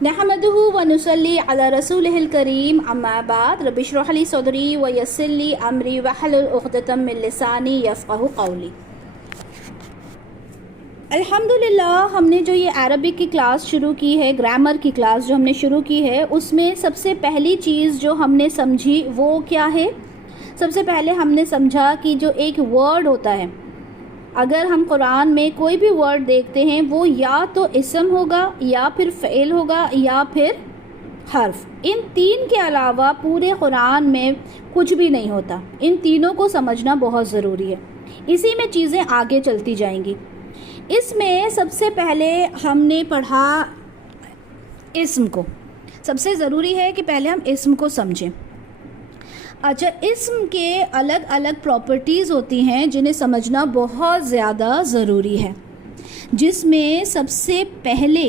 नहमदुहु व नुसल्ली अला रसूलिहिल करीम अम्मा बाद रब्बि इश्रह ली सदरी व यस्सिर ली अमरी वहलुल उक़दतम मिन लिसानी यफ़क़हू क़ौली। अल्हम्दुलिल्लाह, हमने जो ये अरबिक की क्लास शुरू की है, ग्रामर की क्लास जो हमने शुरू की है, उसमें सबसे पहली चीज़ जो हमने समझी वो क्या है। सबसे पहले हमने समझा कि जो एक वर्ड होता है, अगर हम कुरान में कोई भी वर्ड देखते हैं वो या तो इस्म होगा या फिर फ़ेल होगा या फिर हर्फ। इन तीन के अलावा पूरे कुरान में कुछ भी नहीं होता। इन तीनों को समझना बहुत ज़रूरी है, इसी में चीज़ें आगे चलती जाएंगी। इसमें सबसे पहले हमने पढ़ा इस्म को। सबसे ज़रूरी है कि पहले हम इस्म को समझें। अच्छा, इस्म के अलग अलग प्रॉपर्टीज़ होती हैं जिन्हें समझना बहुत ज़्यादा ज़रूरी है, जिसमें सबसे पहले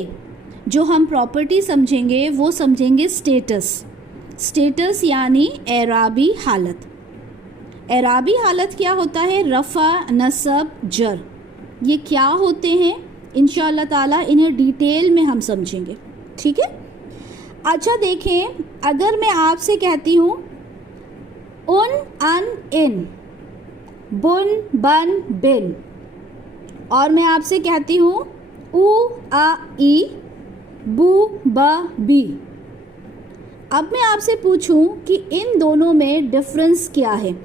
जो हम प्रॉपर्टी समझेंगे वो समझेंगे स्टेटस। स्टेटस यानी एराबी हालत। एराबी हालत क्या होता है? रफ़ा, नसब, जर, ये क्या होते हैं इंशाअल्लाह ताला इन्हें डिटेल में हम समझेंगे। ठीक है। अच्छा देखें, अगर मैं आपसे कहती हूँ उन, अन, इन, बुन, बन, बिन, और मैं आपसे कहती हूँ उ, आ, ई, बू, ब, बी। अब मैं आपसे पूछूं कि इन दोनों में डिफरेंस क्या है।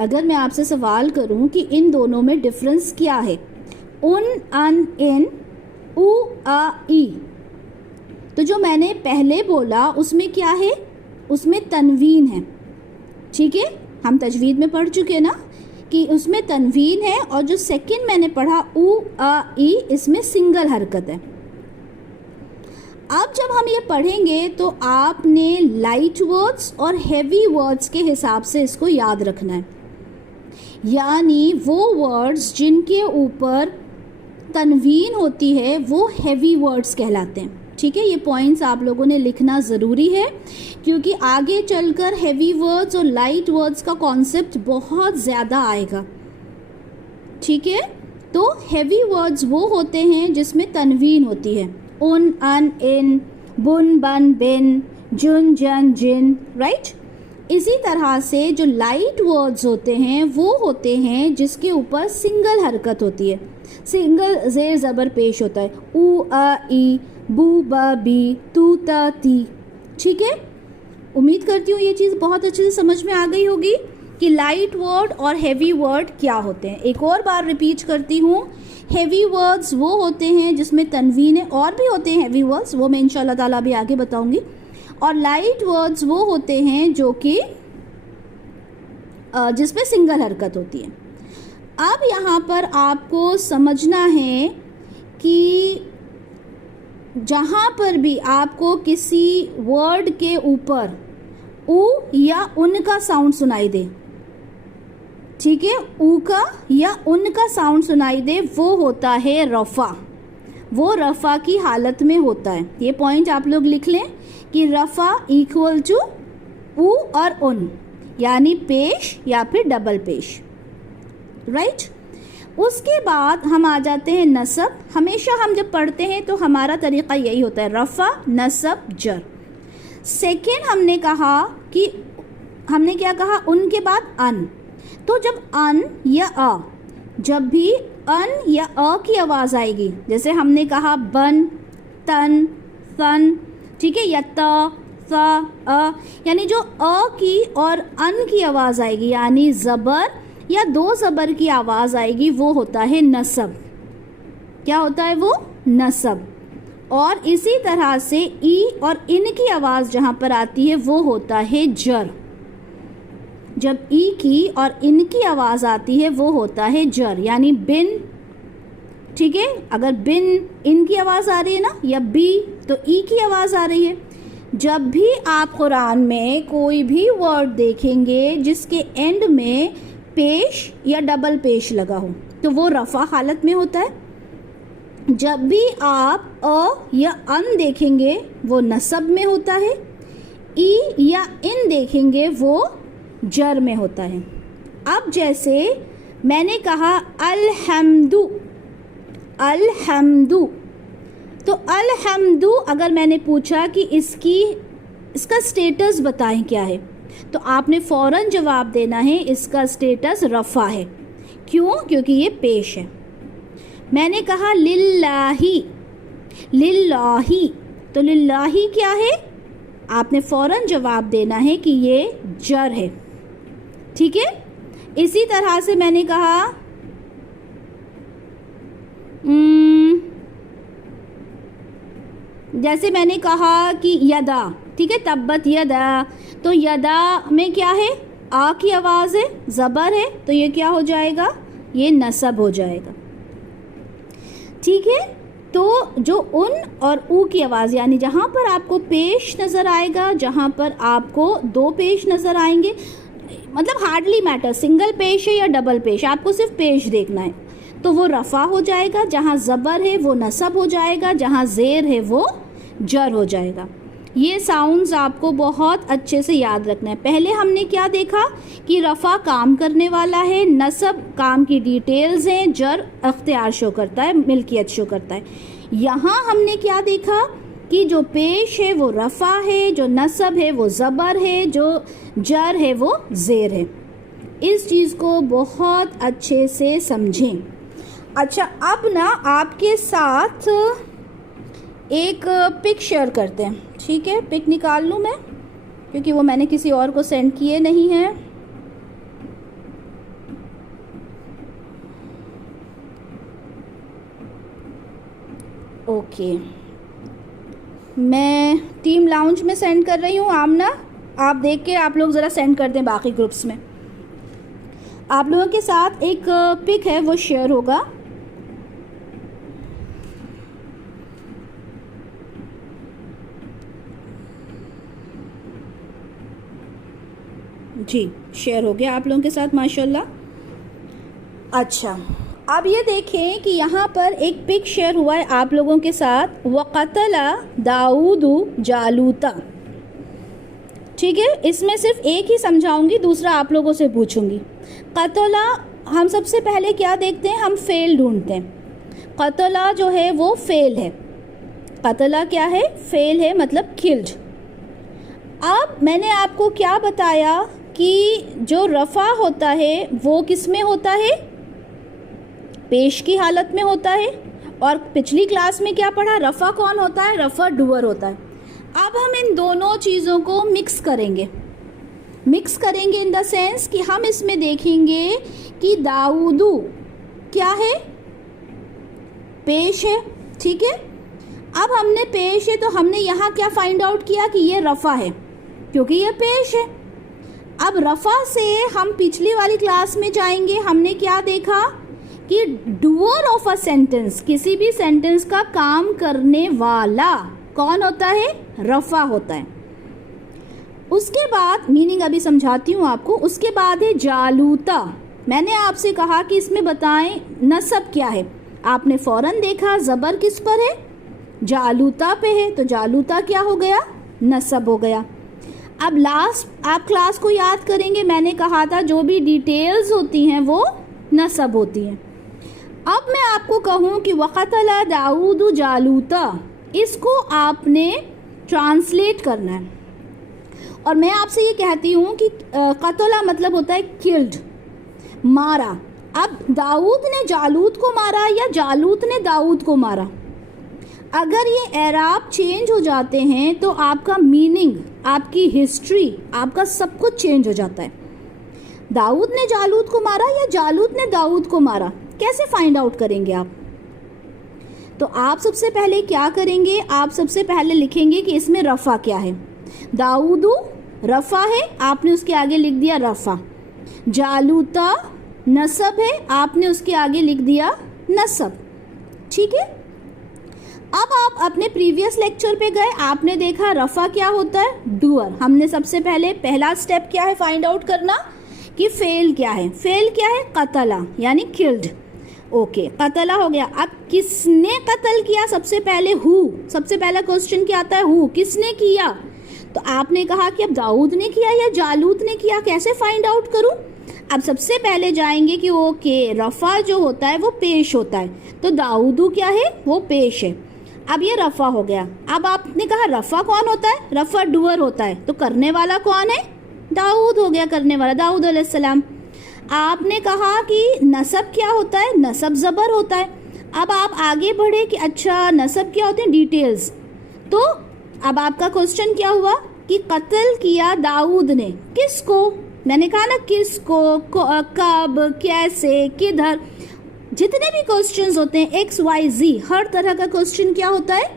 अगर मैं आपसे सवाल करूं कि इन दोनों में डिफरेंस क्या है, उन, अन, इन, उ, आ, ई, तो जो मैंने पहले बोला उसमें क्या है? उसमें तनवीन है। ठीक है, हम तजवीद में पढ़ चुके ना कि उसमें तनवीन है, और जो सेकंड मैंने पढ़ा उ, आ, ई, इसमें सिंगल हरकत है। अब जब हम ये पढ़ेंगे तो आपने लाइट वर्ड्स और हेवी वर्ड्स के हिसाब से इसको याद रखना है, यानी वो वर्ड्स जिनके ऊपर तनवीन होती है वो हेवी वर्ड्स कहलाते हैं। ठीक है, ये पॉइंट्स आप लोगों ने लिखना ज़रूरी है, क्योंकि आगे चलकर हेवी वर्ड्स और लाइट वर्ड्स का कॉन्सेप्ट बहुत ज़्यादा आएगा। ठीक है, तो हेवी वर्ड्स वो होते हैं जिसमें तनवीन होती है, उन, अन, इन, बुन, बन, बिन, जुन, जन, जिन, राइट। इसी तरह से जो लाइट वर्ड्स होते हैं वो होते हैं जिसके ऊपर सिंगल हरकत होती है, सिंगल ज़ेर ज़बर पेश होता है, उ, आ, ई, बू, ब, बी, तू, ता, ती। ठीक है, उम्मीद करती हूँ ये चीज़ बहुत अच्छे से समझ में आ गई होगी कि लाइट वर्ड और हेवी वर्ड क्या होते हैं। एक और बार रिपीट करती हूँ, हेवी वर्ड्स वो होते हैं जिसमें तनवीन है, और भी होते हैं हेवी वर्ड्स, वो मैं इंशाल्लाह ताला भी आगे बताऊँगी। और लाइट वर्ड्स वो होते हैं जो कि जिसमें सिंगल हरकत होती है। अब यहाँ पर आपको समझना है कि जहाँ पर भी आपको किसी वर्ड के ऊपर उ या उन का साउंड सुनाई दे, ठीक है, उ का या उन का साउंड सुनाई दे, वो होता है रफ़ा। वो रफ़ा की हालत में होता है। ये पॉइंट आप लोग लिख लें कि रफ़ा इक्वल टू उ और उन, यानी पेश या फिर डबल पेश, राइट। उसके बाद हम आ जाते हैं नसब। हमेशा हम जब पढ़ते हैं तो हमारा तरीक़ा यही होता है, रफ़ा, नसब, जर। सेकेंड हमने कहा कि हमने क्या कहा, उनके बाद अन। तो जब अन या अ, जब भी अन या अ की आवाज़ आएगी, जैसे हमने कहा बन, तन, सन, ठीक है, या त, सा, अ, यानी जो अ की और अन की आवाज़ आएगी, यानी ज़बर या दो ज़बर की आवाज़ आएगी, वो होता है नसब। क्या होता है वो? नसब। और इसी तरह से ई और इन की आवाज़ जहाँ पर आती है वो होता है जर। जब ई की और इन की आवाज़ आती है वो होता है जर, यानी बिन। ठीक है, अगर बिन इन की आवाज़ आ रही है ना, या बी, तो ई की आवाज़ आ रही है। जब भी आप कुरान में कोई भी वर्ड देखेंगे जिसके एंड में पेश या डबल पेश लगा हो तो वो रफ़ा हालत में होता है। जब भी आप अ या अन देखेंगे वो नसब में होता है। ई या इन देखेंगे वो जर में होता है। अब जैसे मैंने कहा अल्हम्दु, अल्हम्दु, तो अलहम्दु अगर मैंने पूछा कि इसका स्टेटस बताएं क्या है, तो आपने फ़ौरन जवाब देना है इसका स्टेटस रफ़ा है। क्यों? क्योंकि ये पेश है। मैंने कहा लिल्लाही, लिल्लाही, तो लिल्लाही क्या है? आपने फ़ौरन जवाब देना है कि ये जर है। ठीक है। इसी तरह से मैंने कहा जैसे मैंने कहा कि यदा, ठीक है, तब्बत यदा, तो यदा में क्या है? आ की आवाज़ है, ज़बर है, तो ये क्या हो जाएगा? ये नसब हो जाएगा। ठीक है। तो जो उन और ऊ की आवाज़, यानी जहाँ पर आपको पेश नज़र आएगा, जहाँ पर आपको दो पेश नज़र आएंगे, मतलब हार्डली मैटर सिंगल पेश है या डबल पेश, आपको सिर्फ पेश देखना है, तो वो रफ़ा हो जाएगा। जहाँ ज़बर है वो नसब हो जाएगा, जहाँ ज़ेर है वो जर हो जाएगा। ये साउंड्स आपको बहुत अच्छे से याद रखना है। पहले हमने क्या देखा कि रफ़ा काम करने वाला है, नसब काम की डिटेल्स हैं, जर अख्तियार शो करता है, मिल्कियत शो करता है। यहाँ हमने क्या देखा कि जो पेश है वो रफ़ा है, जो नसब है वो ज़बर है, जो जर है वो ज़ेर है। इस चीज़ को बहुत अच्छे से समझें। अच्छा, अब ना आपके साथ एक पिक शेयर करते हैं। ठीक है, पिक निकाल लूँ मैं, क्योंकि वो मैंने किसी और को सेंड किए नहीं हैं। ओके, मैं टीम लाउंज में सेंड कर रही हूँ। आमना, आप देख के आप लोग ज़रा सेंड कर दें बाकी ग्रुप्स में। आप लोगों के साथ एक पिक है वो शेयर होगा। जी, शेयर हो गया आप लोगों के साथ, माशाल्लाह। अच्छा, अब ये देखें कि यहाँ पर एक पिक शेयर हुआ है आप लोगों के साथ। वक़तला दाऊदु जालूता। ठीक है, इसमें सिर्फ एक ही समझाऊंगी, दूसरा आप लोगों से पूछूंगी। कतला, हम सबसे पहले क्या देखते हैं? हम फेल ढूंढते हैं। कतला जो है वो फेल है। कतला क्या है? फेल है, मतलब किल्ड। अब मैंने आपको क्या बताया कि जो रफ़ा होता है वो किस में होता है? पेश की हालत में होता है। और पिछली क्लास में क्या पढ़ा? रफ़ा कौन होता है? रफ़ा डूअर होता है। अब हम इन दोनों चीज़ों को मिक्स करेंगे। मिक्स करेंगे इन द सेंस कि हम इसमें देखेंगे कि दाऊदू क्या है? पेश है। ठीक है। अब हमने पेश है तो हमने यहाँ क्या फाइंड आउट किया कि ये रफ़ा है, क्योंकि ये पेश है। अब रफ़ा से हम पिछली वाली क्लास में जाएंगे। हमने क्या देखा कि डूअर ऑफ अ सेंटेंस, किसी भी सेंटेंस का काम करने वाला कौन होता है? रफ़ा होता है। उसके बाद मीनिंग अभी समझाती हूँ आपको। उसके बाद है जालूता। मैंने आपसे कहा कि इसमें बताएं नसब क्या है। आपने फ़ौरन देखा ज़बर किस पर है? जालूता पे है, तो जालूता क्या हो गया? नसब हो गया। अब लास्ट आप क्लास को याद करेंगे, मैंने कहा था जो भी डिटेल्स होती हैं वो नसब होती हैं। अब मैं आपको कहूँ कि वक़तला दाऊदु जालूता, इसको आपने ट्रांसलेट करना है। और मैं आपसे ये कहती हूँ कि कतला मतलब होता है किल्ड, मारा। अब दाऊद ने जालूत को मारा या जालूत ने दाऊद को मारा, अगर ये एराब चेंज हो जाते हैं तो आपका मीनिंग, आपकी हिस्ट्री, आपका सब कुछ चेंज हो जाता है। दाऊद ने जालूत को मारा या जालूत ने दाऊद को मारा, कैसे फाइंड आउट करेंगे आप? तो आप सबसे पहले क्या करेंगे? आप सबसे पहले लिखेंगे कि इसमें रफ़ा क्या है। दाऊदू रफ़ा है, आपने उसके आगे लिख दिया रफ़ा। जालूता नसब है, आपने उसके आगे लिख दिया नसब। ठीक है। अब आप अपने प्रीवियस लेक्चर पे गए, आपने देखा रफ़ा क्या होता है? डूअर। हमने सबसे पहले पहला स्टेप क्या है फाइंड आउट करना कि फेल क्या है। फेल क्या है? कतला, यानी किल्ड। ओके, कतला हो गया। अब किसने कत्ल किया? सबसे पहले हु, सबसे पहला क्वेश्चन क्या आता है? हु, किसने किया? तो आपने कहा कि अब दाऊद ने किया या जालूत ने किया, कैसे फाइंड आउट करूं? अब सबसे पहले जाएंगे कि ओके, रफ़ा जो होता है वो पेश होता है, तो दाऊदू क्या है? वो पेश है। अब ये रफ़ा हो गया। अब आपने कहा रफ़ा कौन होता है? रफ़ा डूअर होता है, तो करने वाला कौन है? दाऊद हो गया करने वाला, दाऊद अलैहिस्सलाम। आपने कहा कि नसब क्या होता है? नसब ज़बर होता है। अब आप आगे बढ़े कि अच्छा नसब क्या होते हैं? डिटेल्स। तो अब आपका क्वेश्चन क्या हुआ कि कत्ल किया दाऊद ने, किसको? मैंने कहा ना किसको, कब, कैसे, किधर, जितने भी क्वेश्चंस होते हैं एक्स वाई जी, हर तरह का क्वेश्चन क्या होता है?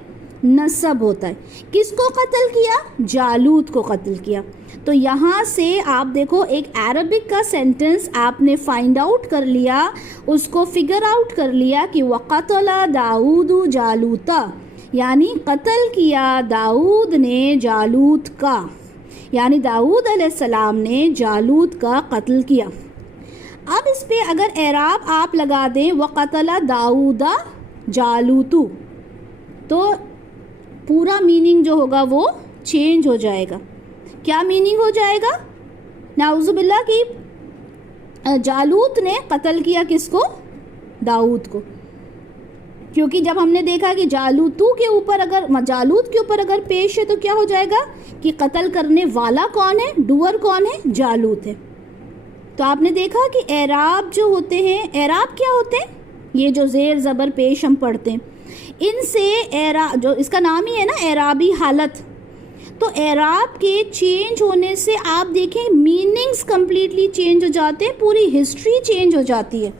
नसब होता है। किसको कत्ल किया? जालूत को कत्ल किया। तो यहाँ से आप देखो एक अरबिक का सेंटेंस आपने फाइंड आउट कर लिया, उसको फिगर आउट कर लिया कि वक़तला दाऊद जालूता, यानी कत्ल किया दाऊद ने जालूत का, यानी दाऊद अलैहिस्सलाम ने जालूत का कत्ल किया। अब इस पे अगर एराब आप लगा दें वक़तला दाऊदा जालूतू, तो पूरा मीनिंग जो होगा वो चेंज हो जाएगा। क्या मीनिंग हो जाएगा? नाउज़ुबिल्लाह की जालूत ने कत्ल किया किसको? दाऊद को। क्योंकि जब हमने देखा कि जालूतू के ऊपर अगर जालूत के ऊपर अगर पेश है तो क्या हो जाएगा कि कत्ल करने वाला कौन है? डूअर कौन है? जालूत है। तो आपने देखा कि एराब जो होते हैं, एराब क्या होते हैं? ये जो ज़ेर ज़बर पेश हम पढ़ते हैं, इनसे एरा जो इसका नाम ही है ना एराबी हालत, तो एराब के चेंज होने से आप देखें मीनिंग्स कंप्लीटली चेंज हो जाते हैं, पूरी हिस्ट्री चेंज हो जाती है।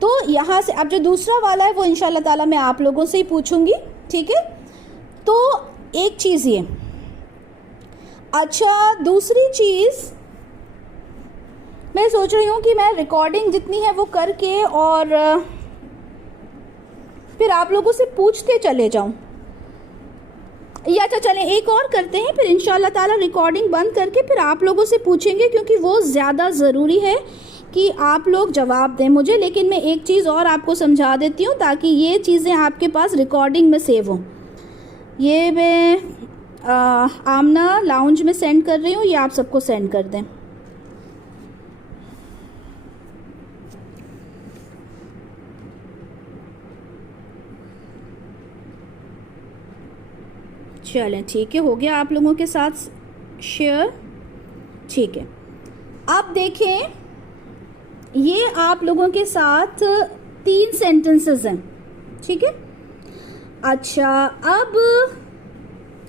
तो यहाँ से अब जो दूसरा वाला है वो इंशाल्लाह ताला मैं आप लोगों से ही पूछूंगी, ठीक है? तो एक चीज़ ये, अच्छा दूसरी चीज़ मैं सोच रही हूँ कि मैं रिकॉर्डिंग जितनी है वो करके और फिर आप लोगों से पूछते चले जाऊँ, या अच्छा चलें एक और करते हैं, फिर इंशाल्लाह ताला रिकॉर्डिंग बंद करके फिर आप लोगों से पूछेंगे, क्योंकि वो ज़्यादा ज़रूरी है कि आप लोग जवाब दें मुझे। लेकिन मैं एक चीज़ और आपको समझा देती हूँ ताकि ये चीज़ें आपके पास रिकॉर्डिंग में सेव हों। ये मैं आमना लाउंज में सेंड कर रही हूँ, ये आप सबको सेंड कर दें। चलें ठीक है, हो गया आप लोगों के साथ शेयर, ठीक है। अब देखें ये आप लोगों के साथ 3 सेंटेंसेस हैं, ठीक है। अच्छा अब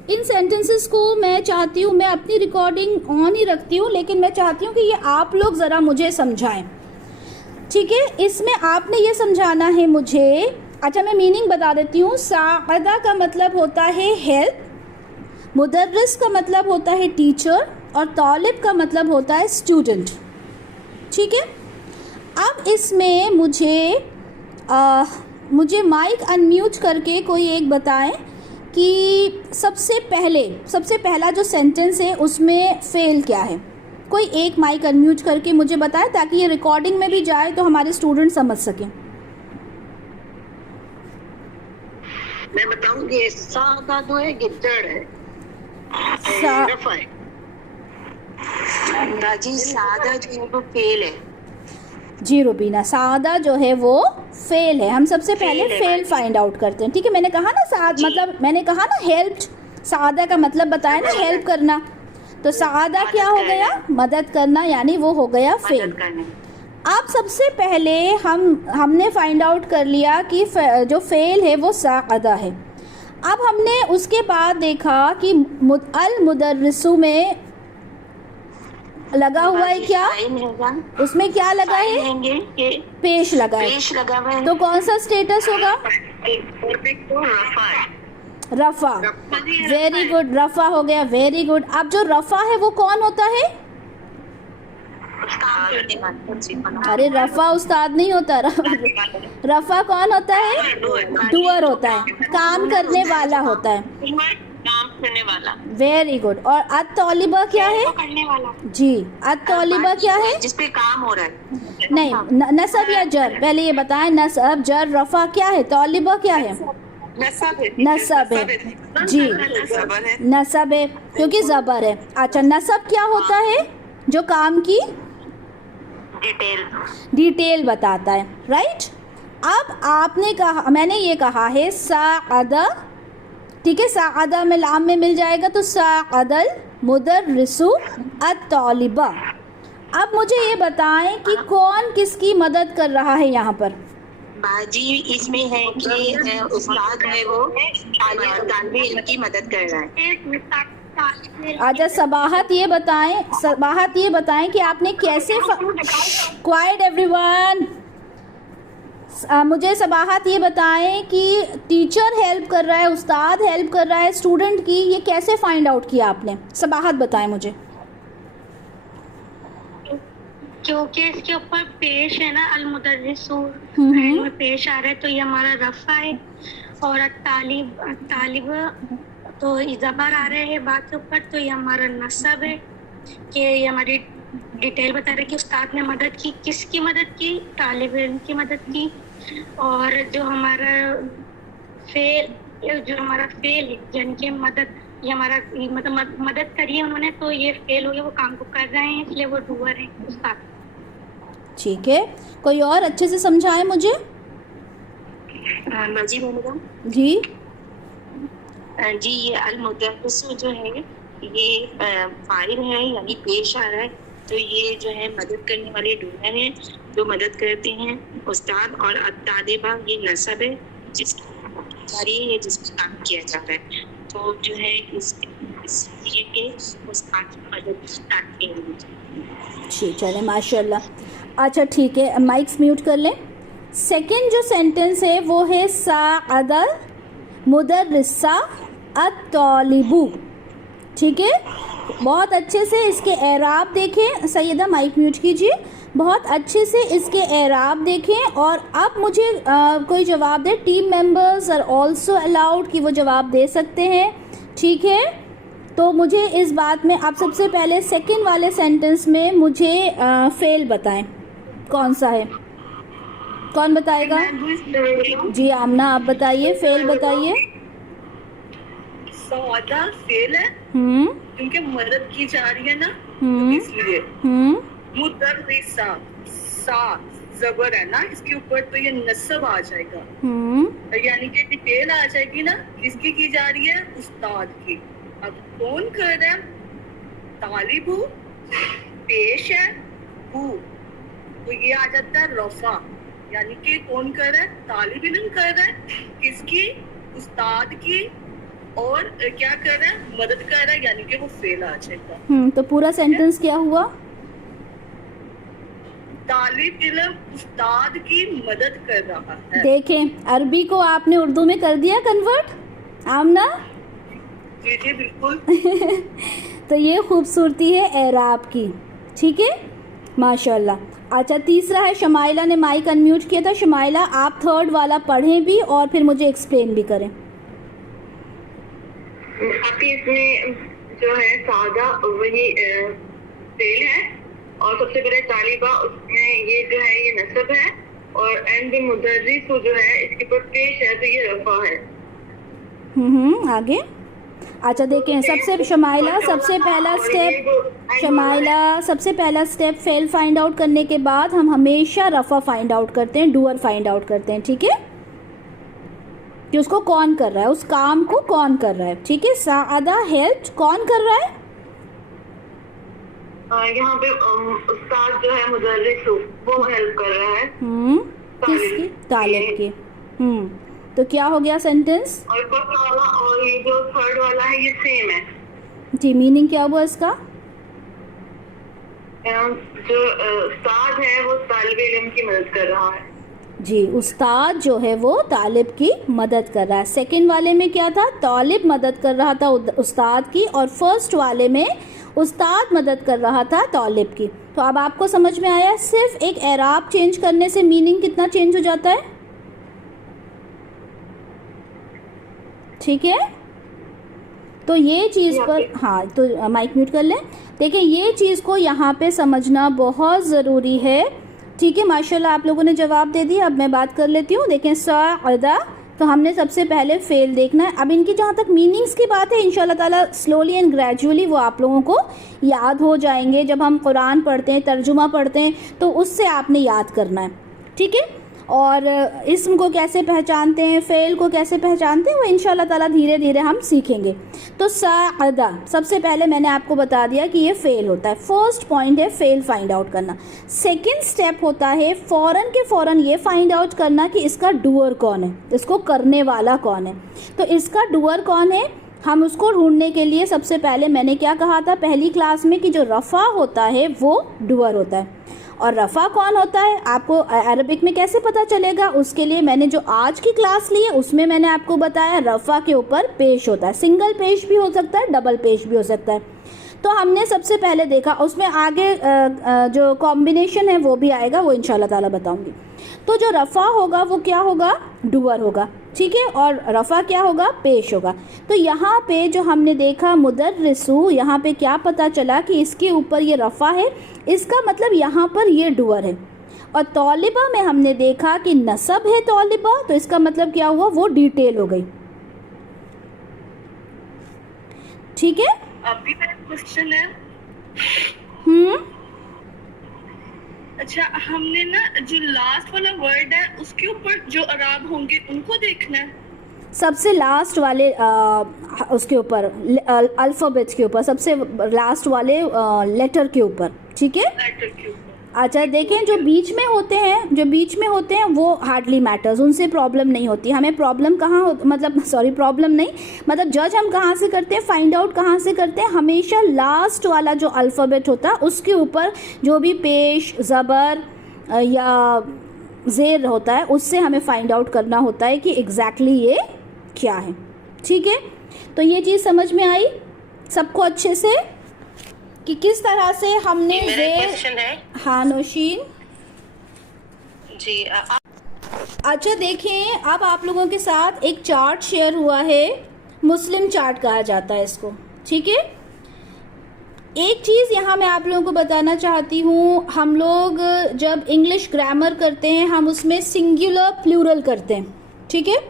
इन सेंटेंसेस को मैं चाहती हूँ, मैं अपनी रिकॉर्डिंग ऑन ही रखती हूँ, लेकिन मैं चाहती हूँ कि ये आप लोग ज़रा मुझे समझाएं, ठीक है। इसमें आपने ये समझाना है मुझे, अच्छा मैं मीनिंग बता देती हूँ। साअदा का मतलब होता है हेल्प, मुदर्रिस का मतलब होता है टीचर, और तालिब का मतलब होता है स्टूडेंट, ठीक है। अब इसमें मुझे माइक अनम्यूट करके कोई एक बताएं कि सबसे पहला जो सेंटेंस है उसमें फेल क्या है। कोई एक माइक अनम्यूट करके मुझे बताएं ताकि ये रिकॉर्डिंग में भी जाए तो हमारे स्टूडेंट समझ सकें। मैं बताऊंगी, सादा जो है गिद्दड़ है, जी सादा जो है वो फेल है। जी रुबीना, सादा जो है वो फेल है। हम सबसे पहले फेल फाइंड आउट करते हैं, ठीक है। मैंने कहा ना मतलब मैंने कहा ना हेल्प, सादा का मतलब बताया ना हेल्प करना, तो सादा क्या हो गया? मदद करना, यानी वो हो गया फेल। अब सबसे पहले हमने फाइंड आउट कर लिया कि जो फेल है वो सादा है। अब हमने उसके बाद देखा कि अल मुदर्रिसु में लगा हुआ है क्या? उसमें क्या लगा है? पेश लगा है। तो कौन सा स्टेटस होगा? रफ़ा। वेरी गुड, रफ़ा हो गया, वेरी गुड। अब जो रफ़ा है वो कौन होता है? अरे रफ़ा उस्ताद नहीं होता, रफ़ा कौन होता है? डूअर होता है, काम करने वाला होता है, काम करने वाला। Very good. और अत-तौलिबा क्या है? करने वाला जी, अत-तौलिबा क्या है? जिसपे काम हो रहा है। नहीं, नसब या जर? पहले ये बताएं, नसब जर रफ़ा क्या है, तौलिबा क्या है? नसब है जी, नसब है क्योंकि ज़बर है। अच्छा नसब क्या होता है? जो काम की डिटेल बताता है, राइट। अब आपने कहा, मैंने ये कहा है साअदा, ठीक है, साअदा में लाम में मिल जाएगा तो साअदल मुदर्रिसु अत-तालिबा। अब मुझे ये बताएं कि कौन किसकी मदद कर रहा है यहाँ पर। बाजी इसमें है कि उस्ताद है वो तालिब इल्म की मदद कर रहा है। अच्छा सबाहत ये बताएं कि आपने कैसे क्वाइट एवरीवन, मुझे सबाहत ये बताएं कि टीचर हेल्प कर रहा है, उस्ताद हेल्प कर रहा है स्टूडेंट की, ये कैसे फाइंड आउट किया आपने? सबाहत बताएं मुझे। क्योंकि इसके ऊपर पेश है ना अल-मुदर्रिसु में पेश आ रहा है तो ये हमारा रफ़ा है, और तालिब तो ज़बर आ रहे हैं बात के ऊपर तो ये हमारा नसब है, कि ये हमारी डिटेल बता रहे कि उस्ताद ने मदद की, किसकी मदद की, तालिब इल्म की मदद की। और जो हमारा फेल है यानी कि मदद, ये हमारा मतलब मदद करी है उन्होंने तो ये फेल हो गया, वो काम को कर रहे हैं इसलिए वो डूअर है उस्ताद। ठीक है, कोई और अच्छे से समझाए मुझे। मजी बोलूँगा जी जी, ये अल-मुदर्रिसु जो है ये फाइल है यानी पेश आ रहा है, तो ये जो है मदद करने वाले डूनर हैं जो मदद करते हैं उस्ताद, और अत-तालिबा ये नसब है जिसकी जिसमें काम किया जाता है, तो जो है इसलिए के उस्ताद की मदद स्टार्ट की है। जी चले माशाल्लाह। अच्छा ठीक है, माइक्स म्यूट कर लें। सेकंड जो सेंटेंस है वो है साअदल मुदर्रिसा अत-तालिबु, ठीक है, बहुत अच्छे से इसके एराब देखें। सैयदा माइक म्यूट कीजिए, बहुत अच्छे से इसके एराब देखें। और अब मुझे कोई जवाब दे, team members are also allowed कि वो जवाब दे सकते हैं, ठीक है। तो मुझे इस बात में आप सबसे पहले सेकंड वाले सेंटेंस में मुझे फेल बताएं, कौन सा है, कौन बताएगा? जी आमना आप बताइए, फेल बताइए। सादा फेल है क्योंकि मदद की जा रही है ना, तो इसलिए मुदर्रिसा सा जबर है ना इसके ऊपर, तो ये नसब आ जाएगा, यानी कि डिटेल आ जाएगी ना, किसकी की जा रही है, उस्ताद की। अब कौन कर रहा है, तालिबु पेश है हु, तो ये आ जाता है रफा, यानी कि कौन कर रहा है, तालिब इल्म कर रहा है, किसकी, उस्ताद की, और क्या कर रहा है, मदद कर रहा है, यानी कि वो फेल आ जाएगा। तो पूरा सेंटेंस क्या हुआ? तालिब इल्म उस्ताद की मदद कर रहा है। देखें अरबी को आपने उर्दू में कर दिया कन्वर्ट आमना। जी जी बिल्कुल। तो ये खूबसूरती है एराब की, ठीक है माशाल्लाह। अच्छा तीसरा है, शमाइला ने माइक अनम्यूट किया था। शमाइला आप थर्ड वाला पढ़ें भी और फिर मुझे एक्सप्लेन भी करें। आपकी इसमें जो है सादा वही फेल है, और सबसे पहले तालिबा उसमें ये जो है ये नसब है, और एंड मुदर्रिस जो है इसके ऊपर पेश है तो ये रफा है। आगे। अच्छा देखें, सबसे शमाइला सबसे पहला स्टेप फेल फाइंड आउट करने के बाद हम हमेशा रफा फाइंड आउट करते हैं, डूअर फाइंड आउट करते हैं, ठीक है, कि उसको कौन कर रहा है, उस काम को कौन कर रहा है, ठीक है। साअदा हेल्प, कौन कर रहा है? यहाँ पे उस्ताद जो है मुदर्रिस वो हेल्प कर रहा है किसकी, तालिब की। तो क्या हो गया सेंटेंस? और फर्स्ट वाला और ये जो थर्ड वाला है ये सेम है जी। मीनिंग क्या हुआ इसका? जो उस्ताद है वो तालिब इल्म की मदद कर रहा है। जी, उस्ताद जो है वो तालिब की मदद कर रहा है। सेकंड वाले में क्या था, तालिब मदद कर रहा था उस्ताद की, और फर्स्ट वाले में उस्ताद मदद कर रहा था तालिब की। तो अब आपको समझ में आया, सिर्फ एक एराब चेंज करने से मीनिंग कितना चेंज हो जाता है, ठीक है। तो ये चीज़ पर, हाँ तो माइक म्यूट कर लें। देखिए ये चीज़ को यहाँ पे समझना बहुत ज़रूरी है, ठीक है। माशाल्लाह आप लोगों ने जवाब दे दिया। अब मैं बात कर लेती हूँ। देखें साअदा, तो हमने सबसे पहले फेल देखना है। अब इनकी जहाँ तक मीनिंग्स की बात है, इंशाल्लाह ताला स्लोली एंड ग्रेजुअली वो आप लोगों को याद हो जाएंगे। जब हम कुरान पढ़ते हैं, तर्जुमा पढ़ते हैं, तो उससे आपने याद करना है, ठीक है। और इस्म को कैसे पहचानते हैं, फ़ेल को कैसे पहचानते हैं, वो इंशाल्लाह ताला धीरे धीरे हम सीखेंगे। तो सादा सबसे पहले मैंने आपको बता दिया कि ये फ़ेल होता है। फर्स्ट पॉइंट है फ़ेल फाइंड आउट करना। सेकंड स्टेप होता है फ़ौरन के फ़ौरन ये फाइंड आउट करना कि इसका डूअर कौन है, इसको करने वाला कौन है। तो इसका डूअर कौन है, हम उसको ढूंढने के लिए सबसे पहले मैंने क्या कहा था पहली क्लास में कि जो रफ़ा होता है वो डूअर होता है। और रफ़ा कौन होता है आपको अरबिक में कैसे पता चलेगा, उसके लिए मैंने जो आज की क्लास ली है उसमें मैंने आपको बताया रफ़ा के ऊपर पेश होता है। सिंगल पेश भी हो सकता है, डबल पेश भी हो सकता है। तो हमने सबसे पहले देखा, उसमें आगे जो कॉम्बिनेशन है वो भी आएगा, वो इंशाल्लाह ताला बताऊंगी। तो जो रफ़ा होगा वो क्या होगा, डूअर होगा, ठीक है, और रफ़ा क्या होगा, पेश होगा। तो यहाँ पे जो हमने देखा मुदर्रिसु, यहाँ पे क्या पता चला कि इसके ऊपर ये रफ़ा है, इसका मतलब यहाँ पर ये डूअर है। और तौलिबा में हमने देखा कि नसब है तौलिबा, तो इसका मतलब क्या हुआ, वो डिटेल हो गई, ठीक है। अभी मेरा क्वेश्चन है, अच्छा हमने ना जो लास्ट वाला वर्ड है उसके ऊपर जो अराब होंगे उनको देखना है, सबसे लास्ट वाले उसके ऊपर अल्फ़ाबेट के ऊपर, सबसे लास्ट वाले लेटर के ऊपर, ठीक है। लेटर के ऊपर। अच्छा देखें, जो बीच में होते हैं वो हार्डली मैटर्स, उनसे प्रॉब्लम नहीं होती। हमें प्रॉब्लम कहाँ प्रॉब्लम नहीं, मतलब जज हम कहाँ से करते हैं, फाइंड आउट कहाँ से करते हैं, हमेशा लास्ट वाला जो अल्फ़ाबेट होता है उसके ऊपर जो भी पेश, ज़बर या ज़ेर होता है उससे हमें फाइंड आउट करना होता है कि एग्जैक्टली ये क्या है, ठीक है। तो ये चीज़ समझ में आई सबको अच्छे से कि किस तरह से हमने क्वेश्चन है। हाँ नौशीन जी अच्छा देखें, अब आप लोगों के साथ एक चार्ट शेयर हुआ है, मुस्लिम चार्ट कहा जाता है इसको, ठीक है। एक चीज़ यहाँ मैं आप लोगों को बताना चाहती हूँ, हम लोग जब इंग्लिश ग्रामर करते हैं हम उसमें सिंगुलर प्लूरल करते हैं, ठीक है।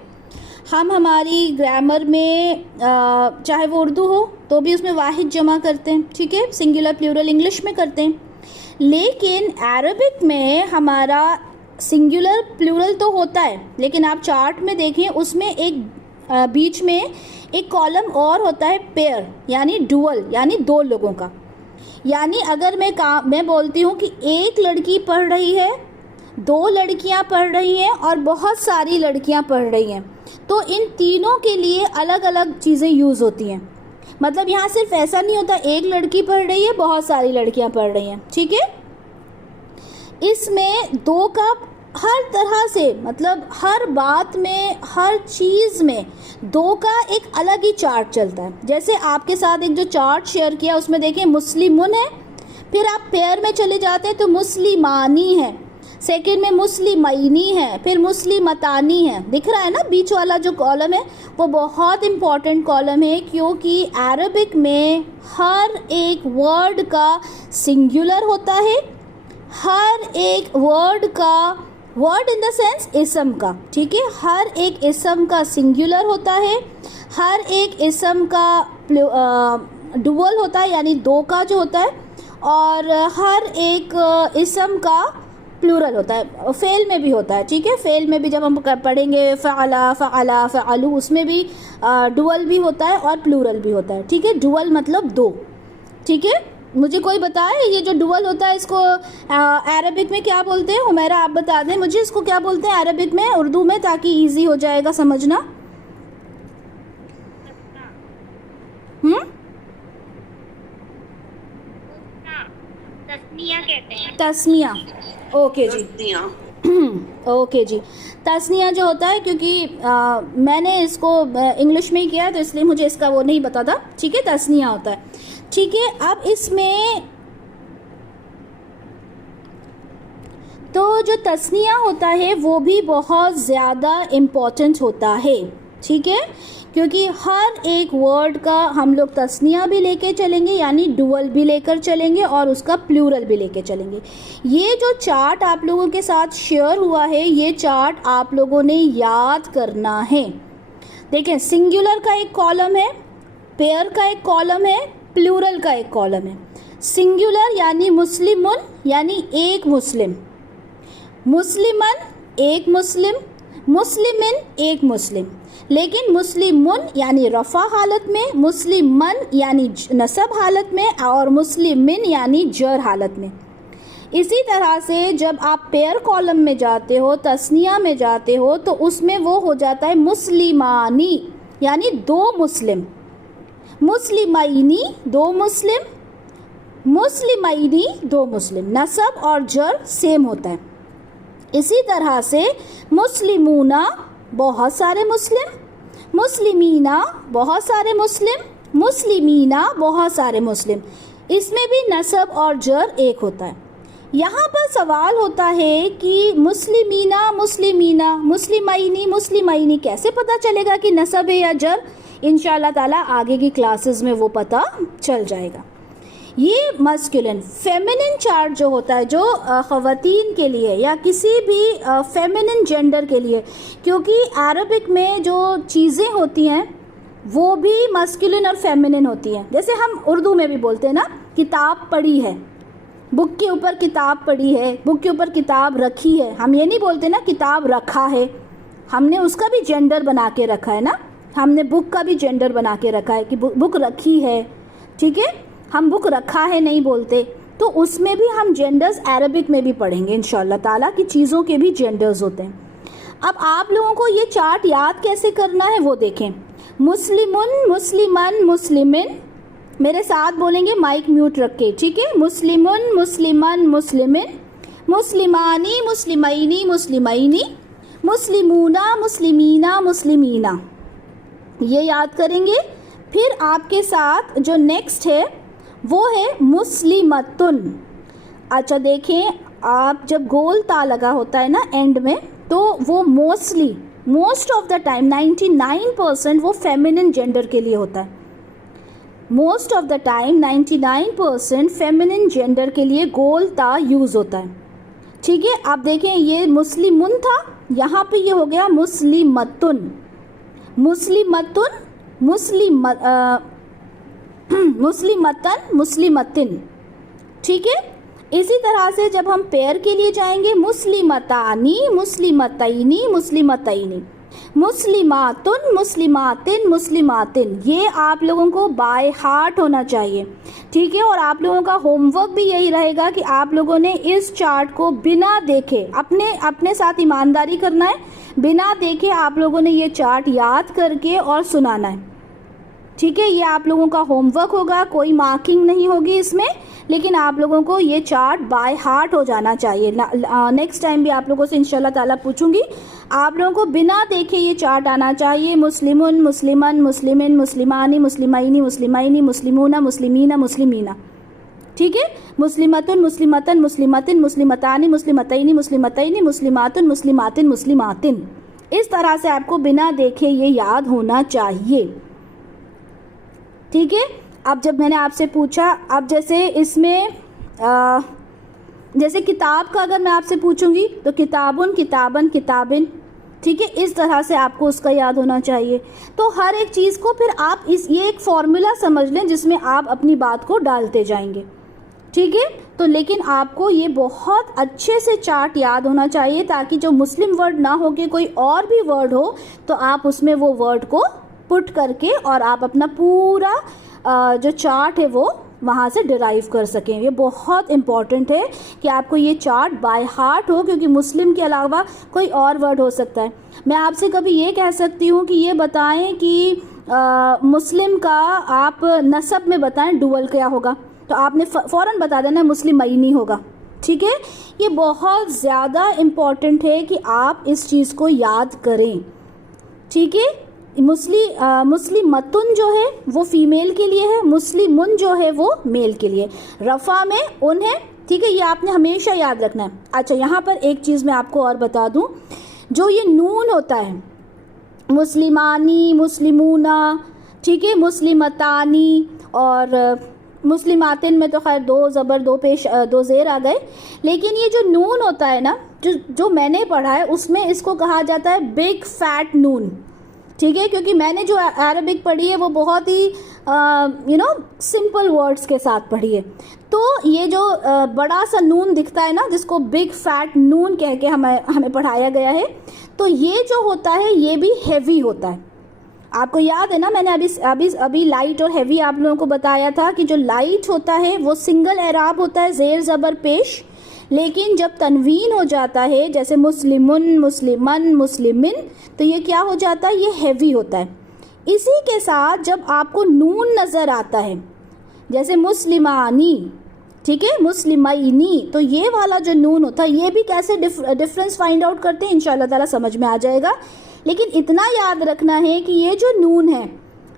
हम हमारी ग्रामर में चाहे वो उर्दू हो तो भी उसमें वाहिद जमा करते हैं, ठीक है, सिंगुलर प्लूरल इंग्लिश में करते हैं। लेकिन अरबिक में हमारा सिंगुलर प्लूरल तो होता है, लेकिन आप चार्ट में देखें उसमें एक बीच में एक कॉलम और होता है पेयर, यानी डुअल, यानी दो लोगों का। यानी अगर मैं बोलती हूँ कि एक लड़की पढ़ रही है, दो लड़कियाँ पढ़ रही हैं और बहुत सारी लड़कियाँ पढ़ रही हैं, तो इन तीनों के लिए अलग अलग चीज़ें यूज़ होती हैं। मतलब यहाँ सिर्फ ऐसा नहीं होता एक लड़की पढ़ रही है बहुत सारी लड़कियाँ पढ़ रही हैं, ठीक है। इसमें दो का हर तरह से, मतलब हर बात में, हर चीज़ में दो का एक अलग ही चार्ट चलता है। जैसे आपके साथ एक जो चार्ट शेयर किया उसमें देखिए मुस्लिमुन है, फिर आप पेयर में चले जाते हैं तो मुस्लिमानी है, सेकंड में मुस्लिमैनी है, फिर मुस्लिमतानी है। दिख रहा है ना बीच वाला जो कॉलम है वो बहुत इम्पॉर्टेंट कॉलम है, क्योंकि अरबिक में हर एक वर्ड का सिंगुलर होता है, हर एक वर्ड का, वर्ड इन द सेंस इसम का, ठीक है, हर एक इसम का सिंगुलर होता है, हर एक इसम का डुअल होता है यानी दो का जो होता है, और हर एक इसम का प्लूरल होता है। फेल में भी होता है, ठीक है, फेल में भी जब हम पढ़ेंगे फ़अला फ़अला फ़अलू उसमें भी डुअल भी होता है और प्लूरल भी होता है, ठीक है। डुअल मतलब दो, ठीक है। मुझे कोई बताए ये जो डुअल होता है इसको अरबिक में क्या बोलते हैं? हुमैरा आप बता दें मुझे, इसको क्या बोलते हैं अरबिक में, उर्दू में, ताकि इजी हो जाएगा समझना। तस्निया कहते हैं। तस्निया, ओके जी, ओके जी। तस्निया जो होता है, क्योंकि मैंने इसको इंग्लिश में ही किया तो इसलिए मुझे इसका वो नहीं पता था, ठीक है। तस्निया होता है, ठीक है। अब इसमें तो जो तस्निया होता है वो भी बहुत ज़्यादा इम्पॉर्टेंट होता है, ठीक है, क्योंकि हर एक वर्ड का हम लोग तस्निया भी लेके चलेंगे यानी डुअल भी लेकर चलेंगे और उसका प्लूरल भी लेके चलेंगे। ये जो चार्ट आप लोगों के साथ शेयर हुआ है ये चार्ट आप लोगों ने याद करना है। देखें, सिंगुलर का एक कॉलम है, पेयर का एक कॉलम है, प्लूरल का एक कॉलम है। सिंगुलर यानी मुस्लिमुन यानी एक मुस्लिम, मुस्लिमन एक मुस्लिम, मुस्लिमिन एक मुस्लिम। लेकिन मुस्लिमुन यानी रफ़ा हालत में, मुस्लिमन यानी नसब हालत में, और मुस्लिमिन यानी जर हालत में। इसी तरह से जब आप पेयर कॉलम में जाते हो, तस्निया में जाते हो, तो उसमें वो हो जाता है मुस्लिमानी यानी दो मुस्लिम, मुस्लिमैनी दो मुस्लिम, मुस्लिमैनी दो मुस्लिम। नसब और जर सेम होता है। इसी तरह से मुस्लिमूना बहुत सारे मुस्लिम, मुस्लिमीना बहुत सारे मुस्लिम, मुस्लिमीना बहुत सारे मुस्लिम। इसमें भी नसब और जर एक होता है। यहाँ पर सवाल होता है कि मुस्लिमीना, मुस्लिमीना, मुस्लिमैनी, मुस्लिमैनी कैसे पता चलेगा कि नसब है या जर? इंशाअल्लाह ताला आगे की क्लासेस में वो पता चल जाएगा। ये मस्कुलिन। फेमिनिन चार्ट जो होता है, जो ख़वातीन के लिए या किसी भी फेमिनिन जेंडर के लिए, क्योंकि अरबिक में जो चीज़ें होती हैं वो भी मस्कुलिन और फेमिनिन होती हैं। जैसे हम उर्दू में भी बोलते हैं ना, किताब पढ़ी है, बुक के ऊपर किताब पढ़ी है, बुक के ऊपर किताब रखी है। हम ये नहीं बोलते ना किताब रखा है, हमने उसका भी जेंडर बना के रखा है ना, हमने बुक का भी जेंडर बना के रखा है कि बुक रखी है, ठीक है। हम बुक रखा है नहीं बोलते, तो उसमें भी हम जेंडर्स अरबिक में भी पढ़ेंगे इंशाअल्लाह ताला कि चीज़ों के भी जेंडर्स होते हैं। अब आप लोगों को ये चार्ट याद कैसे करना है वो देखें। मुस्लिमुन, मुस्लिमन, मुस्लिमिन, मेरे साथ बोलेंगे माइक म्यूट रख के, ठीक है। मुस्लिमुन, मुस्लिमन, मुस्लिमिन, मुस्लिमानी, मुस्लिमैनी, मुस्लिमैनी, मुस्लिमूना, मुस्लिमीना, मुस्लिमीना, ये याद करेंगे। फिर आपके साथ जो नेक्स्ट है वो है मुस्लिमतुन। अच्छा देखें, आप जब गोल ता लगा होता है ना एंड में, तो वो mostly, most of the time 99% वो फेमिनिन जेंडर के लिए होता है। Most of the time 99% feminine gender के लिए गोल ता यूज़ होता है, ठीक है। आप देखें, ये मुस्लिमुन था, यहाँ पे ये हो गया मुस्लिमतुन, मुस्लिमतुन, मुस्लिमतन, मुस्लिमतिन, ठीक है। इसी तरह से जब हम पेयर के लिए जाएंगे, मुस्लिमतानी, मुस्लिमतैनी, मुस्लिमतैनी, मुस्लिमातुन, मुस्लिमातिन, मुस्लिमातिन। ये आप लोगों को बाय हार्ट होना चाहिए, ठीक है। और आप लोगों का होमवर्क भी यही रहेगा कि आप लोगों ने इस चार्ट को बिना देखे, अपने साथ ईमानदारी करना है, बिना देखे आप लोगों ने ये चार्ट याद करके और सुनाना है, ठीक है। ये आप लोगों का होमवर्क होगा, कोई मार्किंग नहीं होगी इसमें, लेकिन आप लोगों को ये चार्ट बाय हार्ट हो जाना चाहिए। नेक्स्ट टाइम भी आप लोगों से इंशाल्लाह ताला पूछूंगी, आप लोगों को बिना देखे ये चार्ट आना चाहिए। मुस्लिमुन, मुस्लिमन, मुस्लिमिन, मुस्लिमानी, मुस्लिमैनी, मुस्लिमैनी, मुस्लिमूना, मुस्लिमीना, मुस्लिमीना, ठीक है। मुस्लिमतुन, मुस्लिमतन, मुस्लिमतिन, मुस्लिमतानी, मुस्लिमतैनी, मुस्लिमतैनी, मुस्लिमातुन, मुस्लिमातिन, मुस्लिमातिन। इस तरह से आपको बिना देखे ये याद होना चाहिए, ठीक है। अब जब मैंने आपसे पूछा, अब जैसे इसमें जैसे किताब का अगर मैं आपसे पूछूंगी तो किताबुन, किताबन, किताबिन, ठीक है। इस तरह से आपको उसका याद होना चाहिए। तो हर एक चीज़ को फिर आप ये एक फॉर्मूला समझ लें जिसमें आप अपनी बात को डालते जाएंगे, ठीक है। तो लेकिन आपको ये बहुत अच्छे से चार्ट याद होना चाहिए ताकि जो मुस्लिम वर्ड ना हो के कोई और भी वर्ड हो तो आप उसमें वो वर्ड को पुट करके और आप अपना पूरा जो चार्ट है वो वहाँ से डिराइव कर सकें। ये बहुत इम्पॉर्टेंट है कि आपको ये चार्ट बाय हार्ट हो, क्योंकि मुस्लिम के अलावा कोई और वर्ड हो सकता है। मैं आपसे कभी ये कह सकती हूँ कि ये बताएं कि मुस्लिम का आप नसब में बताएं डुअल क्या होगा, तो आपने फ़ौरन बता देना मुस्लिमैनी होगा, ठीक है। ये बहुत ज़्यादा इम्पॉर्टेंट है कि आप इस चीज़ को याद करें, ठीक है। मुस्लिमतुन जो है वो फीमेल के लिए है, मुस्लिमुन जो है वो मेल के लिए। रफ़ा में उन है, ठीक है, ये आपने हमेशा याद रखना है। अच्छा, यहाँ पर एक चीज़ मैं आपको और बता दूँ, जो ये नून होता है, मुस्लिमानी, मुस्लिमूना, ठीक है, मुस्लिमतानी और मुस्लिमातिन में तो खैर दो ज़बर दो पेश दो ज़ेर आ गए, लेकिन ये जो नून होता है ना, जो मैंने पढ़ा है उसमें इसको कहा जाता है बिग फैट नून, ठीक है। क्योंकि मैंने जो अरबिक पढ़ी है वो बहुत ही सिंपल वर्ड्स के साथ पढ़िए। तो ये जो बड़ा सा नून दिखता है ना, जिसको बिग फैट नून कह के हमें पढ़ाया गया है, तो ये जो होता है ये भी हैवी होता है। आपको याद है ना, मैंने अभी लाइट और हैवी आप लोगों को बताया था कि जो लाइट होता है वो सिंगल एराब होता है, ज़ेर ज़बर पेश, लेकिन जब तनवीन हो जाता है जैसे मुस्लिमुन, मुस्लिमन, मुस्लिमिन, तो ये क्या हो जाता है, ये हैवी होता है। इसी के साथ जब आपको नून नज़र आता है जैसे मुस्लिमानी, ठीक है, मुस्लिमाइनी, तो ये वाला जो नून होता है ये भी कैसे डिफरेंस फाइंड आउट करते हैं इंशाअल्लाह ताला समझ में आ जाएगा। लेकिन इतना याद रखना है कि ये जो नून है,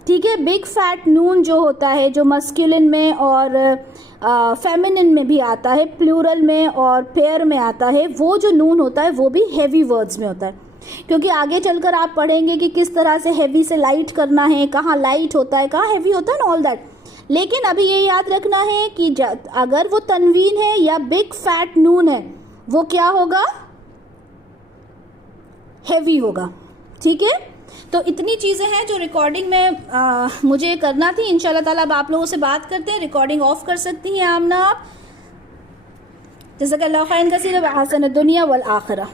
ठीक है, बिग फैट नून जो होता है, जो मस्कुलिन में और फेमिनिन में भी आता है, प्लूरल में और पेयर में आता है, वो जो नून होता है वो भी हैवी वर्ड्स में होता है। क्योंकि आगे चलकर आप पढ़ेंगे कि किस तरह से हैवी से लाइट करना है, कहाँ लाइट होता है, कहाँ हैवी होता है ना, ऑल दैट। लेकिन अभी ये याद रखना है कि अगर वो तनवीन है या बिग फैट नून है, वो क्या होगा, हैवी होगा, ठीक है। तो इतनी चीज़ें हैं जो रिकॉर्डिंग में मुझे करना थी। इंशाल्लाह ताला अब आप लोगों से बात करते हैं। रिकॉर्डिंग ऑफ कर सकती हैं आमना आप। जज़ाकल्लाहु खैरन कसीरन व हसन दुनिया वल आखिरह।